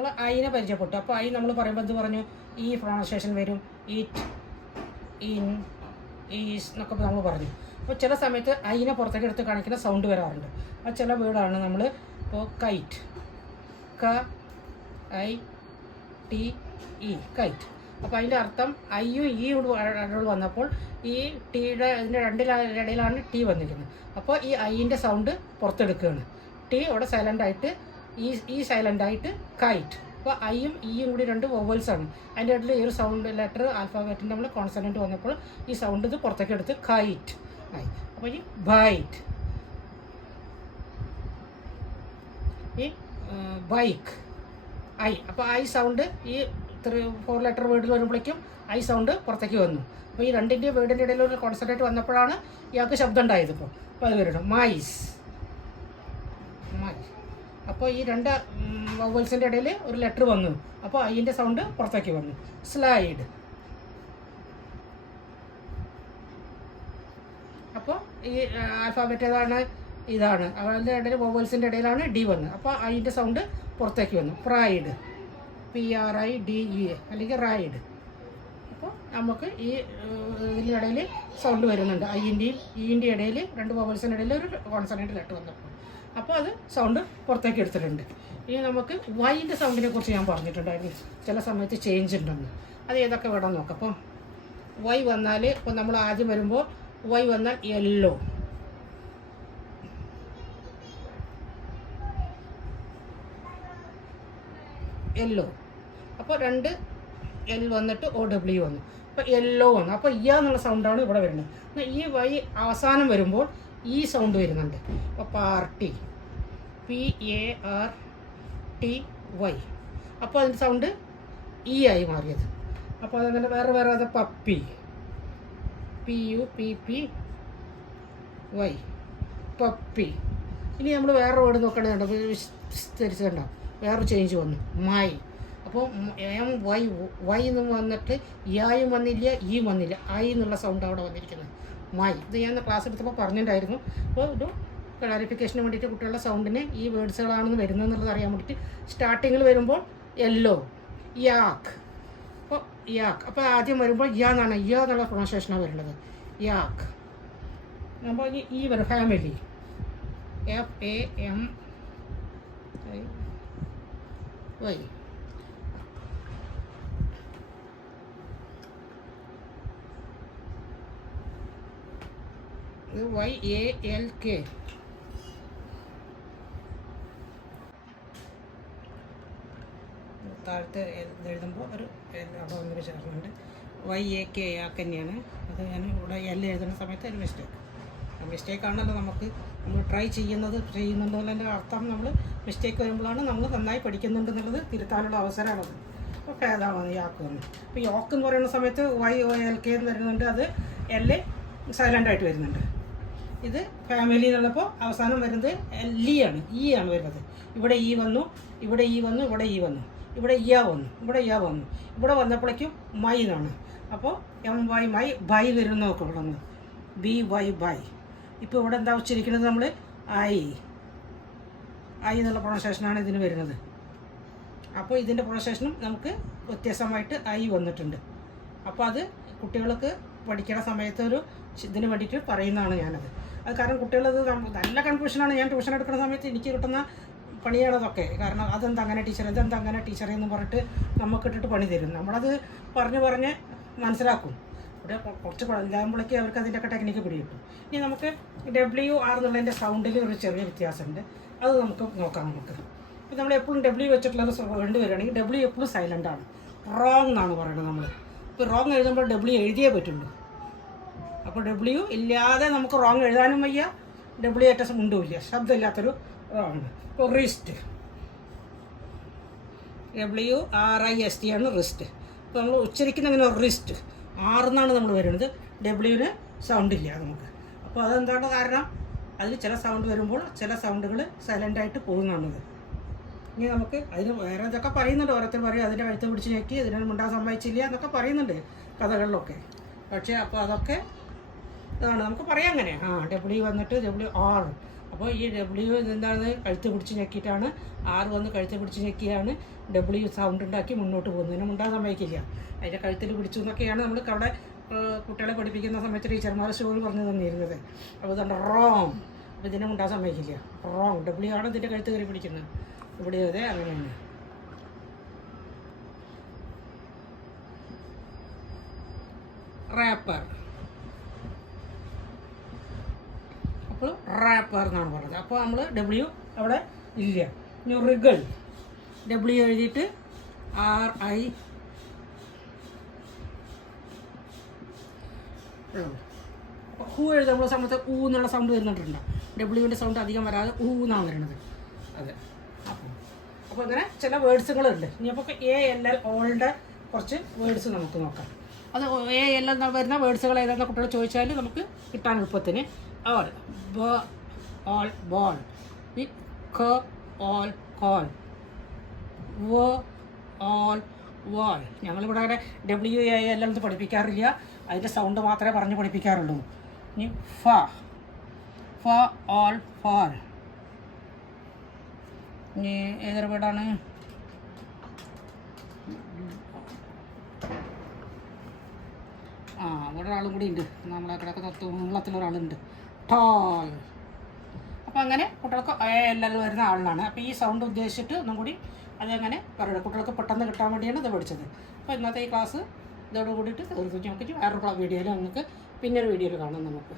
നമ്മൾ ഐനെ പരിചയപ്പെട്ടു. അപ്പോൾ ഐ നമ്മൾ പറയുമ്പോൾ എന്ത് പറഞ്ഞു? ഈ പ്രൊണൗൺസിയേഷൻ വരും. ഇറ്റ്, ഇൻ, ഈസ് എന്നൊക്കെ നമ്മൾ പറഞ്ഞു. അപ്പോൾ ചില സമയത്ത് ഐനെ പുറത്തേക്ക് എടുത്ത് കാണിക്കുന്ന സൗണ്ട് വരാറുണ്ട്. അത് ചില വേർഡാണ് നമ്മൾ ഇപ്പോൾ കൈറ്റ്, ക ഐ ടി ഇ, കൈറ്റ്. അപ്പോൾ അതിൻ്റെ അർത്ഥം ഐയും ഈയും വന്നപ്പോൾ ഈ ടീയുടെ ഇതിൻ്റെ രണ്ടിടയിലാണ് ടി വന്നിരിക്കുന്നത്. അപ്പോൾ ഈ ഐൻ്റെ സൗണ്ട് പുറത്തെടുക്കുകയാണ്. ടി അവിടെ സൈലൻ്റായിട്ട് ഈ സൈലൻ്റായിട്ട് കൈറ്റ്. അപ്പോൾ ഐയും ഈയും കൂടി രണ്ട് വൊവൽസാണ്. അതിൻ്റെ ഇടയിൽ ഈ ഒരു സൗണ്ട് ലെറ്റർ ആൽഫാബറ്റിൻ്റെ നമ്മൾ കോൺസണൻറ്റ് വന്നപ്പോൾ ഈ സൗണ്ട് ഇത് പുറത്തേക്ക് എടുത്ത് കൈറ്റ് ആയി. അപ്പോൾ ഈ ബൈറ്റ്, ഈ ബൈക്ക്, ഐ. അപ്പോൾ ഐ സൗണ്ട് ഈ 4 ലെറ്റർ വേർഡിൽ വരുമ്പോഴേക്കും ഐ സൗണ്ട് പുറത്തേക്ക് വന്നു. അപ്പോൾ ഈ രണ്ടിൻ്റെ വേർഡിൻ്റെ ഇടയിൽ ഒരു കോൺസെൻട്രേറ്റ് വന്നപ്പോഴാണ് ഇയാൾക്ക് ശബ്ദം ഉണ്ടായത്. അപ്പോൾ അത് വരണം മൈസ്, മൈ. അപ്പോൾ ഈ രണ്ട് വവൽസിൻ്റെ ഇടയിൽ ഒരു ലെറ്റർ വന്നു. അപ്പോൾ ഐൻ്റെ സൗണ്ട് പുറത്തേക്ക് വന്നു. സ്ലൈഡ്. അപ്പോൾ ഈ ആൽഫാബറ്റ് ഏതാണ്? ഇതാണ്. അതിൻ്റെ ഇടയിൽ വവൽസിൻ്റെ ഇടയിലാണ് ഡി വന്നത്. അപ്പോൾ ഐൻ്റെ സൗണ്ട് പുറത്തേക്ക് വന്നു. പ്രൈഡ്, PRIDE അല്ലെങ്കിൽ റൈഡ്. അപ്പോൾ നമുക്ക് ഈ ഇതിൻ്റെ ഇടയിൽ സൗണ്ട് വരുന്നുണ്ട്. ഐൻ്റെയും ഈൻ്റെ ഇടയിൽ രണ്ട് വവൽസിൻ്റെ ഇടയിൽ ഒരു കോൺസണൻറ്റ് ലെറ്റർ വന്നപ്പോൾ അപ്പോൾ അത് സൗണ്ട് പുറത്തേക്ക് എടുത്തിട്ടുണ്ട്. ഇനി നമുക്ക് വൈൻ്റെ സൗണ്ടിനെ കുറിച്ച് ഞാൻ പറഞ്ഞിട്ടുണ്ടായിരുന്നു. ചില സമയത്ത് ചേഞ്ച് ഉണ്ടെന്ന്. അത് ഏതൊക്കെ വേണം നോക്കാം. അപ്പോൾ വൈ വന്നാൽ ഇപ്പോൾ നമ്മൾ ആദ്യം വരുമ്പോൾ വൈ വന്നാൽ യെല്ലോ, യെല്ലോ. അപ്പോൾ 2 എൽ വന്നിട്ട് OW വന്നു. അപ്പോൾ യെല്ലോ വന്നു. അപ്പോൾ എന്നുള്ള സൗണ്ടാണ് ഇവിടെ വരുന്നത്. ഈ വൈ അവസാനം വരുമ്പോൾ ഈ സൗണ്ട് വരുന്നുണ്ട്. അപ്പോൾ പാർട്ടി, PARTY. അപ്പോൾ അതിൻ്റെ സൗണ്ട് ഇ ആയി മാറിയത്. അപ്പോൾ അതങ്ങനെ വേറെ അത് പപ്പി, PUPPY, പപ്പി. ഇനി നമ്മൾ വേറെ വേർഡ് നോക്കണതുണ്ടോ? വിസ്തരിച്ചിട്ടുണ്ടോ? വേറൊരു ചേഞ്ച് വന്നു, മൈ. അപ്പോൾ വൈ എന്നും വന്നിട്ട് യായും വന്നില്ല, ഈ വന്നില്ല, ഐ എന്നുള്ള സൗണ്ട് അവിടെ വന്നിരിക്കുന്നത്, മൈ. ഇത് ഞാൻ ക്ലാസ് എടുത്തപ്പോൾ പറഞ്ഞിട്ടുണ്ടായിരുന്നു. അപ്പോൾ ഒരു ക്ലാരിഫിക്കേഷന് വേണ്ടിയിട്ട് കുട്ടികളുടെ സൗണ്ടിന് ഈ വേർഡ്സുകളാണെന്ന് വരുന്നതെന്നുള്ളത് അറിയാൻ വേണ്ടിയിട്ട് സ്റ്റാർട്ടിങ്ങിൽ വരുമ്പോൾ യെല്ലോ, യാക്ക്. അപ്പോൾ യാക്ക്. അപ്പോൾ ആദ്യം വരുമ്പോൾ എന്നാണ്, എന്നുള്ള പ്രൊണൗൺസിയേഷനാണ് വരുന്നത്, യാക്ക്. അപ്പോൾ ഈ വരും ഫാമിലി, FAMILY. YALK. താഴത്തെ എഴുതുമ്പോൾ ഒരു അവിടെ വന്നൊരു ചേർന്നുണ്ട്. YAK യാക്ക് തന്നെയാണ്. അത് ഞാൻ ഇവിടെ എൽ എഴുതുന്ന സമയത്ത് ഒരു മിസ്റ്റേക്കാണല്ലോ. നമ്മൾ ട്രൈ ചെയ്യുന്നുണ്ടതിൻ്റെ അർത്ഥം നമ്മൾ മിസ്റ്റേക്ക് വരുമ്പോഴാണ് നമ്മൾ നന്നായി പഠിക്കുന്നുണ്ട് എന്നുള്ളത് തിരുത്താനുള്ള അവസരമാണത്. അപ്പോൾ ഭേദമാണ് യാക്ക് വന്നു. അപ്പോൾ യോക്ക് എന്ന് പറയുന്ന സമയത്ത് YOLK എന്ന് വരുന്നുണ്ട്. അത് എൽ സൈലൻ്റായിട്ട് വരുന്നുണ്ട്. ഇത് ഫാമിലി എന്നുള്ളപ്പോൾ അവസാനം വരുന്നത് ഇ ആണ് വരുന്നത്. ഇവിടെ ഈ വന്നു, ഇവിടെ ഈ വന്നു, ഇവിടെ ഈ വന്നു, ഇവിടെ വന്നു, ഇവിടെ വന്നപ്പോഴേക്കും മൈ എന്നാണ്. അപ്പോൾ MY മൈ, ബൈ വരുന്ന നോക്കും ഇവിടെ നിന്ന്, BY ബൈ. ഇപ്പോൾ ഇവിടെ എന്താ ഉച്ചരിക്കുന്നത്? നമ്മൾ ഐ എന്നുള്ള പ്രൊണൗൺസിയേഷനാണ് ഇതിന് വരുന്നത്. അപ്പോൾ ഇതിൻ്റെ പ്രൊണൗൺസിയേഷനും നമുക്ക് വ്യത്യാസമായിട്ട് ഐ വന്നിട്ടുണ്ട്. അപ്പോൾ അത് കുട്ടികൾക്ക് പഠിക്കുന്ന സമയത്ത് ഒരു ഇതിന് വേണ്ടിയിട്ട് പറയുന്നതാണ് ഞാനത്. അത് കാരണം കുട്ടികളത് നല്ല കൺഫ്യൂഷനാണ്. ഞാൻ ട്യൂഷൻ എടുക്കുന്ന സമയത്ത് എനിക്ക് കിട്ടുന്ന പണിയാണതൊക്കെ. കാരണം ഇതെന്താ അങ്ങനെ ടീച്ചർ എന്ന് പറഞ്ഞിട്ട് നമുക്കിട്ടിട്ട് പണി തരും. നമ്മളത് പറഞ്ഞ് മനസ്സിലാക്കും. ഇവിടെ കുറച്ച് ഇല്ലാകുമ്പോഴേക്കും അവർക്ക് അതിൻ്റെയൊക്കെ ടെക്നിക്ക് പിടികിട്ടും. ഇനി നമുക്ക് WR എന്നുള്ളതിൻ്റെ സൗണ്ടിൽ ഒരു ചെറിയ വ്യത്യാസമുണ്ട്. അത് നമുക്ക് നോക്കാം. ഇപ്പോൾ നമ്മൾ എപ്പോഴും W വെച്ചിട്ടുള്ളത് വേണ്ടി വരികയാണെങ്കിൽ W എപ്പോഴും സൈലൻ്റാണ്. റോങ് എന്നാണ് പറയുന്നത് നമ്മൾ. ഇപ്പോൾ റോങ് എഴുതുമ്പോൾ W എഴുതിയേ പറ്റുള്ളൂ. അപ്പോൾ W ഇല്ലാതെ നമുക്ക് റോങ് എഴുതാനും വയ്യ, W ഏറ്റവും മുണ്ടുമില്ല, ശബ്ദമില്ലാത്തൊരു റോങ്. ഇപ്പോൾ റിസ്റ്റ്, WRIST ആണ് റിസ്റ്റ്. ഇപ്പോൾ നമ്മൾ ഉച്ചരിക്കുന്ന അങ്ങനെ റിസ്റ്റ്, ആർന്നാണ് നമ്മൾ വരുന്നത്. W സൗണ്ട് ഇല്ല നമുക്ക്. അപ്പോൾ അതെന്താണ് കാരണം? അതിൽ ചില സൗണ്ട് വരുമ്പോൾ ചില സൗണ്ടുകൾ സൈലൻ്റായിട്ട് പോകുന്നതാണത്. ഇനി നമുക്ക് അതിന് വേറെ ഇതൊക്കെ പറയുന്നുണ്ട്. ഓരോരുത്തർ പറയും അതിൻ്റെ കഴുത്ത് പിടിച്ച് ഞെക്കി ഇതിനൊന്നും മിണ്ടാൻ സമ്മതിച്ചില്ല എന്നൊക്കെ പറയുന്നുണ്ട് കഥകളിലൊക്കെ. പക്ഷേ അപ്പോൾ അതൊക്കെ ഇതാണ് നമുക്ക് പറയാം അങ്ങനെ. W വന്നിട്ട് WR. അപ്പോൾ ഈ W എന്താണ്? കഴുത്ത് പിടിച്ച് ഞെക്കിയിട്ടാണ്. R വന്ന് കഴുത്ത് പിടിച്ച് ഞെക്കിയാണ്. ഡബ്ല്യു സൗണ്ട് ഉണ്ടാക്കി മുന്നോട്ട് പോകുന്നതിനും ഉണ്ടാകാൻ സമ്മതിക്കില്ല. അതിൻ്റെ കഴുത്തിൽ പിടിച്ചു എന്നൊക്കെയാണ് നമ്മൾ അവിടെ കുട്ടികളെ പഠിപ്പിക്കുന്ന സമയത്ത് ടീച്ചർമാർ ഷോയിൽ പറഞ്ഞു തന്നിരുന്നത്. അപ്പോൾ ഇതുണ്ട് റോങ്. അപ്പോൾ ഇതിനെ ഉണ്ടാകാൻ സമ്മതിക്കില്ല. റോങ്. ഡബ്ല്യു ആണ് ഇതിൻ്റെ കഴുത്ത് കയറി പിടിക്കുന്നത്. ഇവിടെ അതെ അങ്ങനെയാണ്. റാപ്പർ. അപ്പോൾ റാപ്പർ എന്നാണ് പറഞ്ഞത്. അപ്പോൾ നമ്മൾ ഡബ്ല്യു അവിടെ ഇല്ല. ഇനി റിഗിൾ. ഡബ്ല്യു എഴുതിയിട്ട് RI ഹൂ എഴുതാൻ നമ്മൾ സമയത്ത് ഊ എന്നുള്ള സൗണ്ട് വരുന്നുണ്ടോ? ഡബ്ല്യുവിൻ്റെ സൗണ്ട് അധികം വരാതെ ഊ എന്നാണ് വരുന്നത്. അതെ. അപ്പോൾ ഇങ്ങനെ ചില വേർഡ്സുകളുണ്ട്. ഇനിയിപ്പോൾ ALL ഓളുടെ കുറച്ച് വേർഡ്സ് നമുക്ക് നോക്കാം. അത് ALL വരുന്ന വേർഡ്സുകൾ ഏതാണെന്ന് കുട്ടികൾ ചോദിച്ചാൽ നമുക്ക് കിട്ടാൻ എളുപ്പത്തിന് all, all ball, all call, all wall. ഞങ്ങളിവിടെ അങ്ങനെ WALL എന്ന് പഠിപ്പിക്കാറില്ല. അതിൻ്റെ സൗണ്ട് മാത്രമേ പറഞ്ഞ് പഠിപ്പിക്കാറുള്ളൂ. ഇനി ഓൾ ഫാൾ. ഇനി ഏതൊരു വീടാണ്? ഇവിടെ ഒരാളും കൂടി ഉണ്ട്. നമ്മളെ കിടക്കുന്ന നീളത്തിലൊരാളുണ്ട്. ടോൾ. അപ്പോൾ അങ്ങനെ കുട്ടികൾക്ക് ALL വരുന്ന ആളിനാണ്. അപ്പോൾ ഈ സൗണ്ട് ഉദ്ദേശിച്ചിട്ട് ഒന്നും കൂടി അതങ്ങനെ പറയുന്നത് കുട്ടികൾക്ക് പെട്ടെന്ന് കിട്ടാൻ വേണ്ടിയാണ് ഇത് പഠിച്ചത്. അപ്പോൾ ഇന്നത്തെ ഈ ക്ലാസ് ഇതോട് കൂടിയിട്ട് തീർച്ചയായും നമുക്ക് വേറൊരു വീഡിയോയിൽ നമുക്ക് പിന്നൊരു വീഡിയോയിൽ കാണാം നമുക്ക്.